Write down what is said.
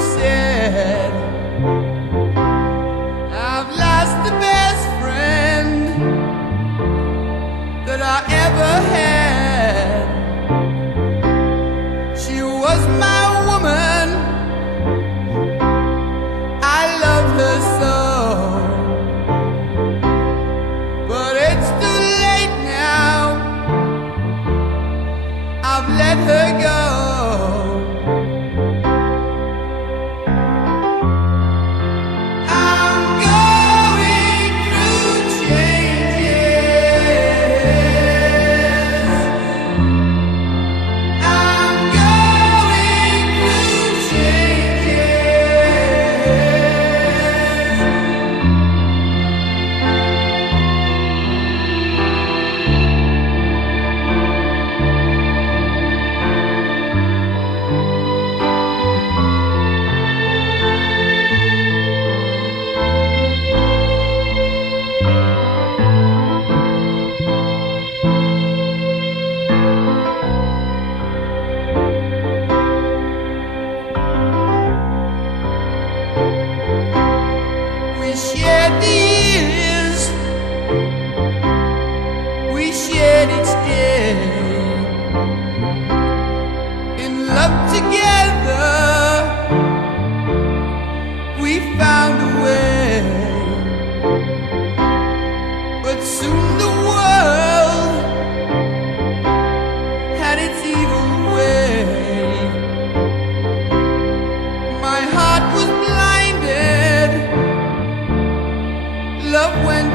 sad. I've lost the best friend that I ever had. She was my woman, I loved her so. But it's too late now, I've let her go. We shared the years, we shared each day, in love together, we found a way. But soon the world had its evil way. My heart was blinded, love went